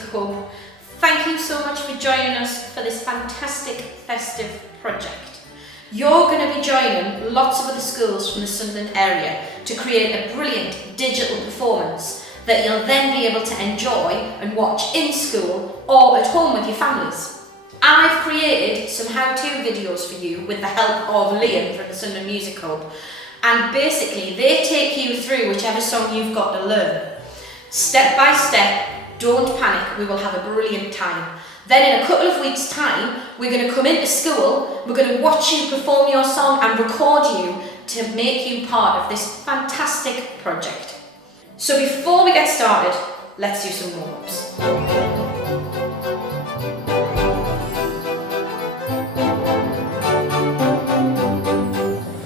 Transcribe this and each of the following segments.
Music Hub. Thank you so much for joining us for this fantastic festive project. You're going to be joining lots of other schools from the Sunderland area to create a brilliant digital performance that you'll then be able to enjoy and watch in school or at home with your families. I've created some how-to videos for you with the help of Liam from the Sunderland Music Hub, and basically they take you through whichever song you've got to learn. Step by step, don't panic, we will have a brilliant time. Then in a couple of weeks' time, we're going to come into school, we're going to watch you perform your song and record you to make you part of this fantastic project. So before we get started, let's do some warm-ups.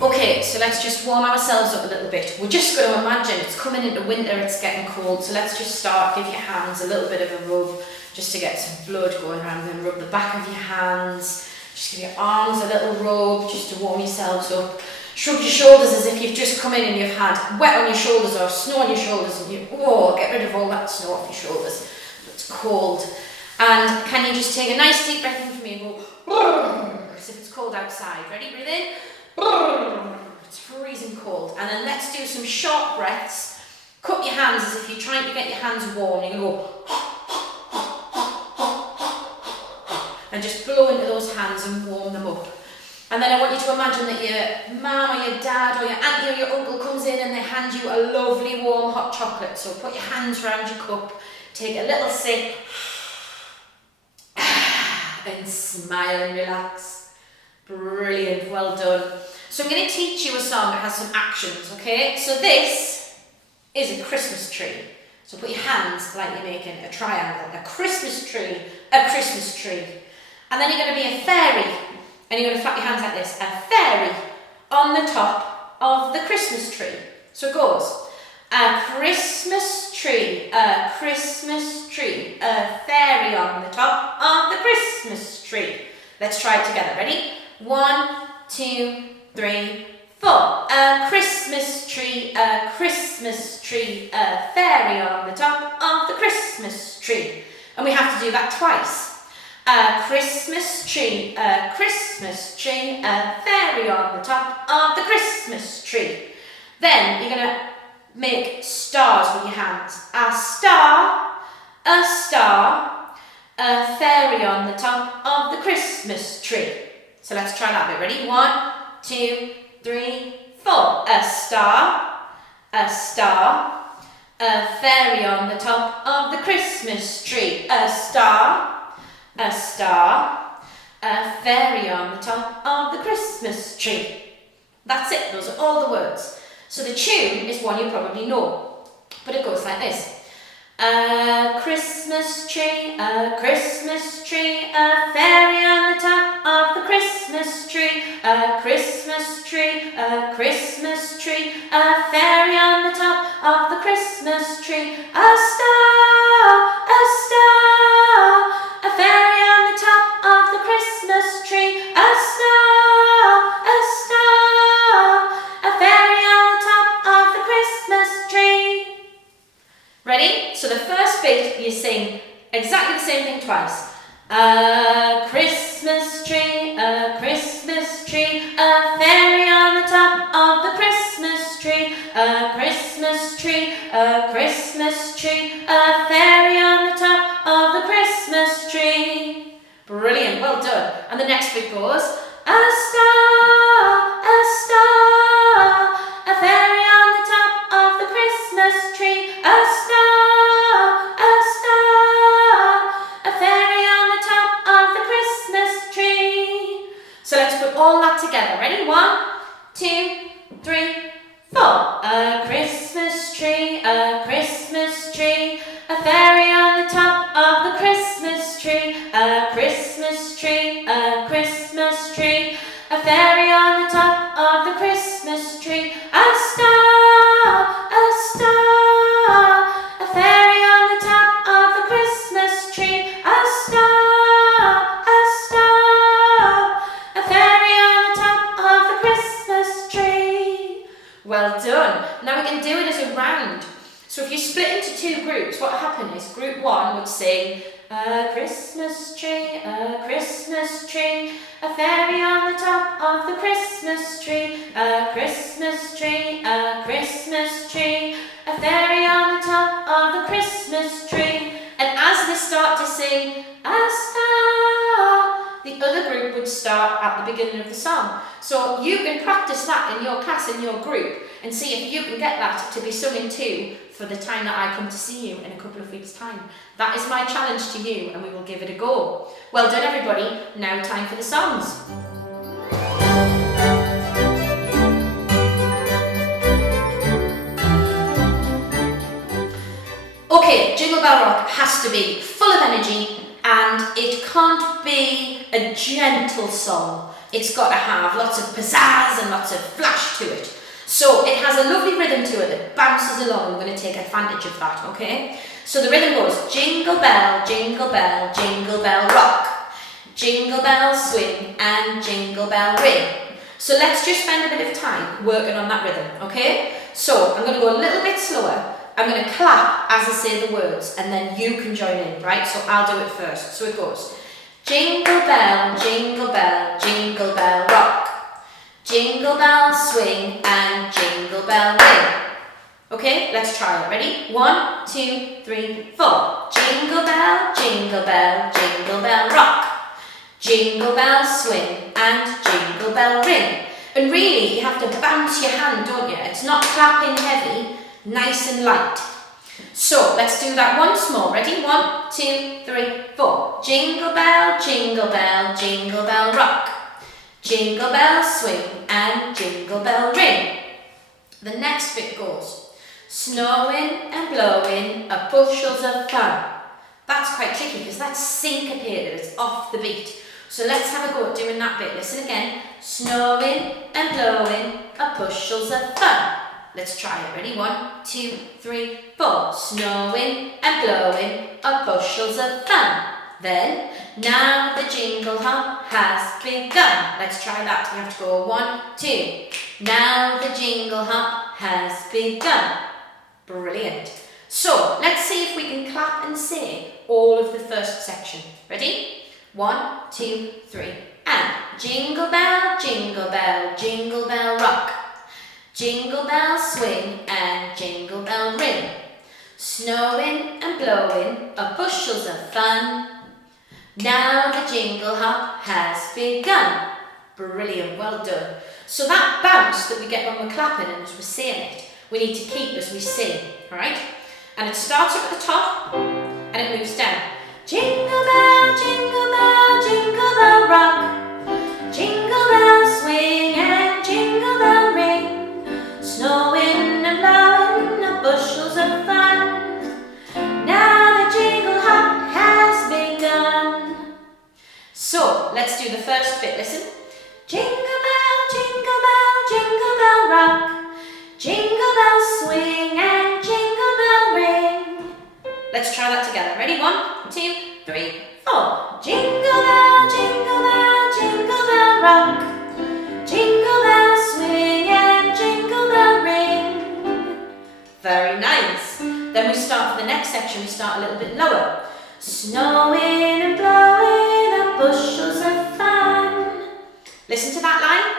Okay, so let's just warm ourselves up a little bit. We're just going to imagine it's coming into winter, it's getting cold, so let's just start, give your hands a little bit of a rub, just to get some blood going around them. Rub the back of your hands, just give your arms a little rub, just to warm yourselves up. Shrug your shoulders as if you've just come in and you've had wet on your shoulders or snow on your shoulders, and you, oh, get rid of all that snow off your shoulders. It's cold. And can you just take a nice deep breath in for me and go, as if it's cold outside. Ready? Breathe in. It's freezing cold. And then let's do some short breaths. Cup your hands as if you're trying to get your hands warm. You're going to go, and just blow into those hands and warm them up. And then I want you to imagine that your mum or your dad or your auntie or your uncle comes in and they hand you a lovely warm hot chocolate. So put your hands around your cup, take a little sip, and smile and relax. Brilliant, well done. So I'm going to teach you a song that has some actions, okay? So this is a Christmas tree. So put your hands like you're making a triangle, a Christmas tree, a Christmas tree. And then you're going to be a fairy, and you're going to flap your hands like this, a fairy on the top of the Christmas tree. So it goes, a Christmas tree, a Christmas tree, a fairy on the top of the Christmas tree. Let's try it together, ready? 1, 2, 3, 4. A Christmas tree, a Christmas tree, a fairy on the top of the Christmas tree. And we have to do that twice. A Christmas tree, a Christmas tree, a fairy on the top of the Christmas tree. Then you're going to make stars with your hands. A star, a fairy on the top of the Christmas tree. So let's try that bit. Ready? 1, 2, 3, 4. A star, a fairy on the top of the Christmas tree. A star, a fairy on the top of the Christmas tree. That's it, those are all the words. So the tune is one you probably know, but it goes like this. A Christmas tree, a Christmas tree, a fairy on the top of the Christmas tree. A Christmas tree, a Christmas tree, a fairy on the top of the Christmas tree. A star, a fairy on the top of the Christmas tree. A star, a fairy on the top of the Christmas tree. Ready? So the first bit you sing exactly the same thing twice. A Christmas tree, a Christmas tree, a fairy on the top of the Christmas tree. A Christmas tree, a Christmas tree, a fairy on the top of the Christmas tree. Brilliant, well done. And the next bit goes, a star, a fairy on the top of the Christmas tree. A star, a fairy on the top of the Christmas tree. So let's put all that together. Ready? 1, 2, 3, 4. A Christmas tree, a Christmas tree, a fairy on the top of the Christmas tree. A Christmas tree, a Christmas tree, a fairy on the top of the Christmas tree. A star, a fairy on the top of the Christmas tree. A star, a fairy on the top of the Christmas tree. Well done. Now we can do it as a round. So if you split into two groups, what happened is group one would sing, a Christmas tree, a Christmas tree, a fairy on the top of the Christmas tree, a Christmas tree, a Christmas tree, a fairy on the top of the Christmas tree. And as they start to sing, a star, the other group would start at the beginning of the song. So you can practice that in your class, in your group, and see if you can get that to be sung in two for the time that I come to see you in a couple of weeks' time. That is my challenge to you, and we will give it a go. Well done, everybody. Now time for the songs. Okay, Jingle Bell Rock has to be full of energy, and it can't be a gentle song. It's got to have lots of pizzazz and lots of flash to it. So it has a lovely rhythm to it that bounces along. We're going to take advantage of that, okay? So the rhythm goes, jingle bell, jingle bell rock. Jingle bell swing and jingle bell ring. So let's just spend a bit of time working on that rhythm, okay? So I'm going to go a little bit slower. I'm going to clap as I say the words, and then you can join in, right? So I'll do it first. So it goes, jingle bell, jingle bell rock. Jingle bell swing and jingle bell ring. Okay, let's try it. Ready? 1, 2, 3, 4. Jingle bell rock. Jingle bell swing and jingle bell ring. And really, you have to bounce your hand, don't you? It's not clapping heavy, nice and light. So let's do that once more. Ready? 1, 2, 3, 4. Jingle bell rock. Jingle bell swing and jingle bell ring. The next bit goes, snowing and blowing are bushels of fun. That's quite tricky because that's syncopated, it's off the beat. So let's have a go at doing that bit. Listen again. Snowing and blowing are bushels of fun. Let's try it. Ready? 1, 2, 3, 4. Snowing and blowing are bushels of fun. Then, now the jingle hop has begun. Let's try that. You have to go 1, 2. Now the jingle hop has begun. Brilliant. So, let's see if we can clap and sing all of the first section. Ready? 1, 2, 3, and jingle bell rock. Jingle bell swing and jingle bell ring. Snowing and blowing are bushels of fun. Now the jingle hop has begun. Brilliant, well done. So that bounce that we get when we're clapping and as we're saying it, we need to keep as we sing, alright? And it starts up at the top and it moves down. Jingle bell, rock. Jingle bell swing and jingle bell ring. Snowing and blowing are bushels of fun. Now the jingle hop has begun. So let's do the first bit, listen. Jingle bell rock. Jingle bell swing and jingle bell ring. Let's try that together. Ready? 1, 2, 3, 4. Jingle bell rock. Jingle bell swing and jingle bell ring. Very nice. Then we start for the next section. We start a little bit lower. Snowing and blowing are bushels of fun. Listen to that line.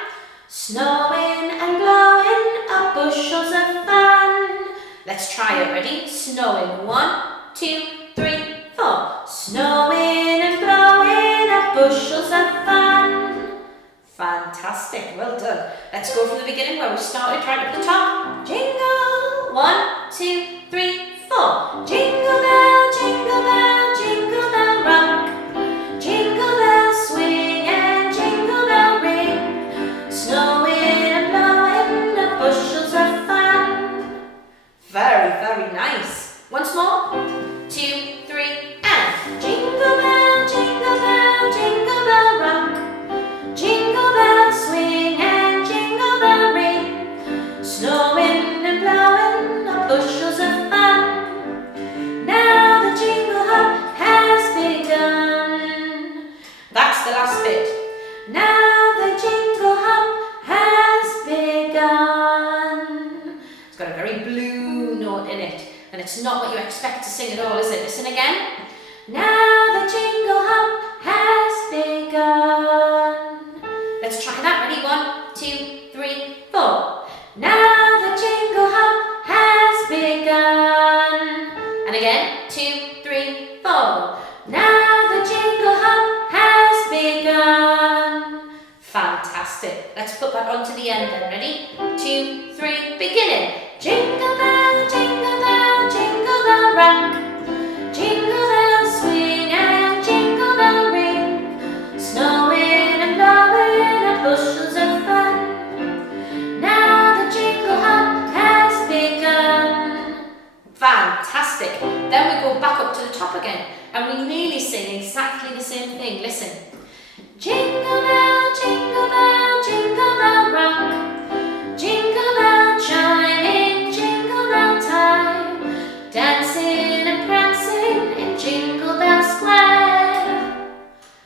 Snowing and blowing are bushels of fun. Let's try it. Ready? Snowing. 1, 2, 3, 4. Snowing and blowing are bushels of fun. Fantastic. Well done. Let's go from the beginning where we started right at the top. Jingle. 1, 2, 3, 4. Jingle bell, rock. Jingle bell swing and jingle bell ring. Snowing and blowing are bushels of fun. Very, very nice. Once more. 2, 3, and jingle bell, rock. Jingle bell swing and jingle bell ring. Snowing and blowing are bushels of fun. Now the jingle hop has begun. That's the last bit. Now the jingle hop has begun. It's got a very blue note in it. it's not what you expect to sing at all, is it? Listen again. Now the jingle hop has begun. Let's try that. Ready? 1, 2, 3, 4. Now the jingle hop has begun. And again. 2, 3, 4. Now the jingle hop has begun. Fantastic. Let's put that onto the end then. Ready? 2, 3, beginning. Jingle bell, jingle bell, jingle bell rock. Jingle bell swing and jingle bell ring. Snowing and blowing up bushels of fun. Now the jingle hop has begun. Fantastic. Then we go back up to the top again and we nearly sing exactly the same thing. Listen. Jingle bell, jingle bell, jingle bell rock. Jingle bell chime in jingle bell time. Dancing and prancing in Jingle Bell Square.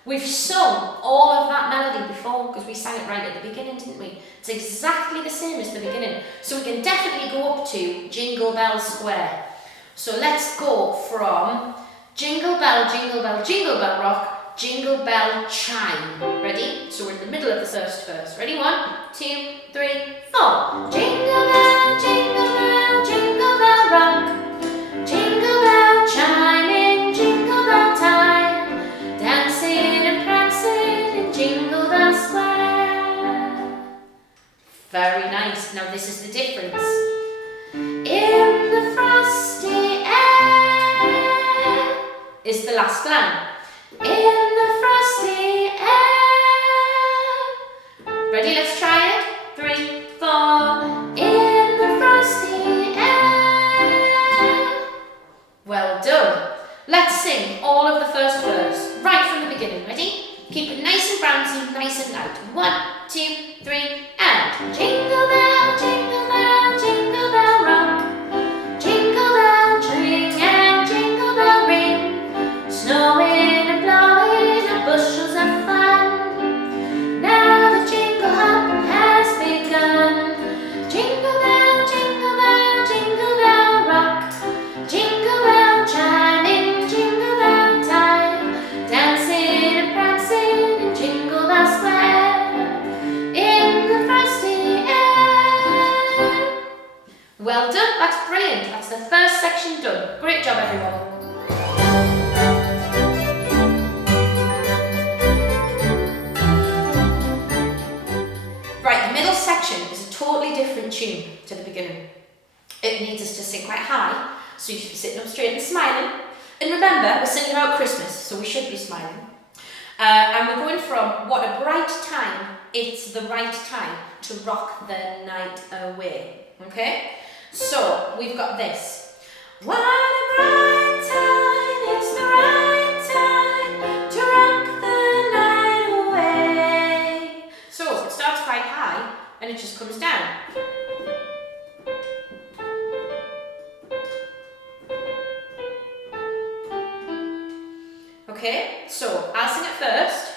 We've sung all of that melody before because we sang it right at the beginning, didn't we? It's exactly the same as the beginning. So we can definitely go up to Jingle Bell Square. So let's go from Jingle Bell, Jingle Bell, Jingle Bell Rock, Jingle Bell Chime. Ready? So we're in the middle of the first verse. Ready? 1, 2, 3, 4. Jingle bell, jingle bell, jingle bell rock. Jingle bell chime in jingle bell time. Dancing and prancing in Jingle Bell Square. Very nice. Now this is the difference. In the frosty air is the last line. In the frosty air. Ready? Let's try it. 3, 4. In the frosty air. Well done. Let's sing all of the first verse right from the beginning. Ready? Keep it nice and bouncy, nice and light. 1, 2, 3, and jingle bell, jingle bell, jingle bell rock. Jingle bell ring and jingle bell ring. Snowing and blowing up bushels of fun. Now the jingle hop has begun. Jingle bell, jingle bell, jingle bell rock. Jingle bell chime in jingle bell time. Dancing and prancing in Jingle Bell Square. In the frosty air. Well done, that's brilliant. That's the first section done. Great job, everyone. Right, the middle section is a totally different tune to the beginning. It needs us to sing quite high, so you should be sitting up straight and smiling. And remember, we're singing about Christmas, so we should be smiling. And we're going from what a bright time, it's the right time to rock the night away. Okay? So, we've got this. What a bright time, it's the right time to rock the night away. So, it starts quite high and it just comes down. Okay, so I'll sing it first.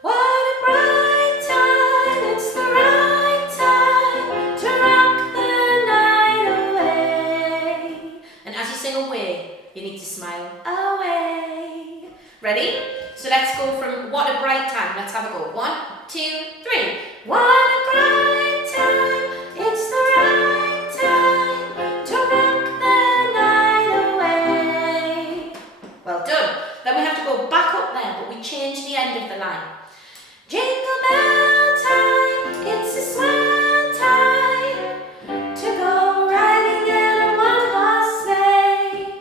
What a bright time, it's the right time to rock the night away. And as you sing away, you need to smile away. Ready? So let's go from what a bright time. Let's have a go. 1, 2, 3. What a bright time, it's the right time to rock the night away. Well done. Then we have to go back up there, but we change the end of the line. Jingle bell time, it's a swell time to go riding in a one-horse sleigh.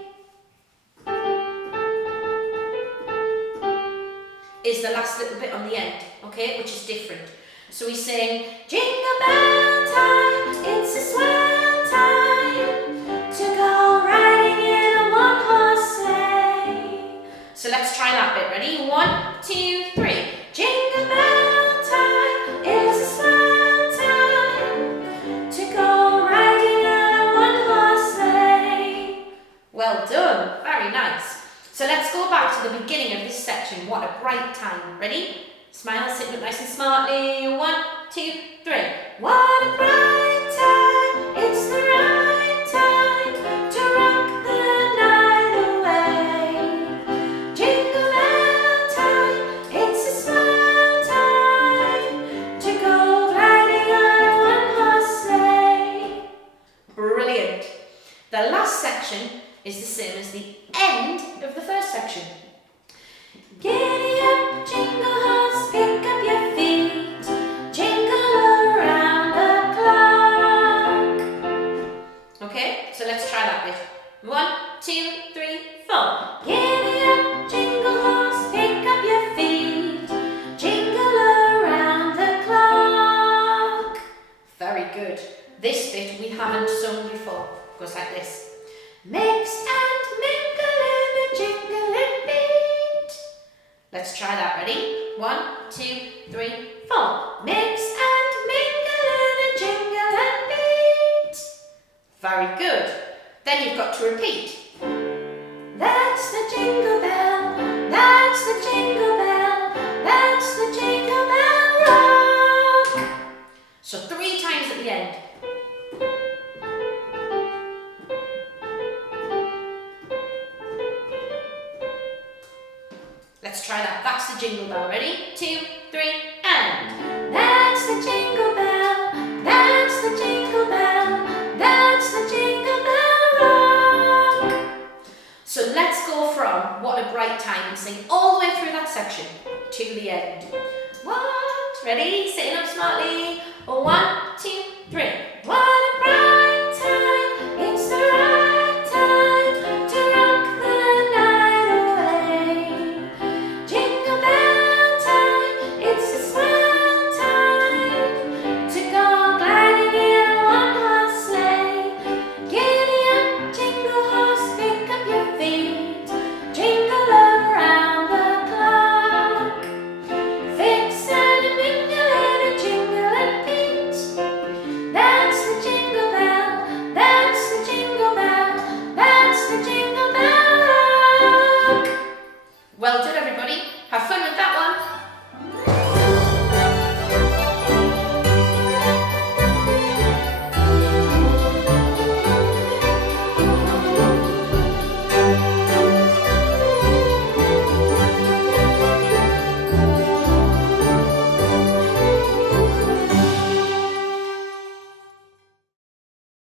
Is the last little bit on the end, okay, which is different. So we sing, jingle bell time, it's a swell time to go riding in a one-horse sleigh. So let's try that bit. Ready? 1, 2, 3. Jingle bell time is a swell time to go riding in a one-horse sleigh. Well done. Very nice. So let's go back to the beginning of this section. What a bright time. Ready? Smile, sitting up nice and smartly. 1, 2, 3. What a bright time. It's the right time to ride is the same as the end of the first section. Giddy up, jingle horse, pick up your feet, jingle around the clock. Okay, so let's try that bit. 1, 2, 3, 4. Giddy up, jingle horse, pick up your feet, jingle around the clock. Very good. This bit we haven't sung before. Goes like this. Mix and mingle in a jingling beat. Let's try that. Ready? 1, 2, 3, 4. Mix and mingle in a jingling beat. Very good. Then you've got to repeat. That's the jingle bell, that's the jingle bell, that's the jingle bell rock. So 3 times at the end. Let's try that. That's the jingle bell. Ready? 2, 3, and. That's the jingle bell, that's the jingle bell, that's the jingle bell rock. So let's go from what a bright time and sing all the way through that section to the end. What? Ready? Sitting up smartly. 1,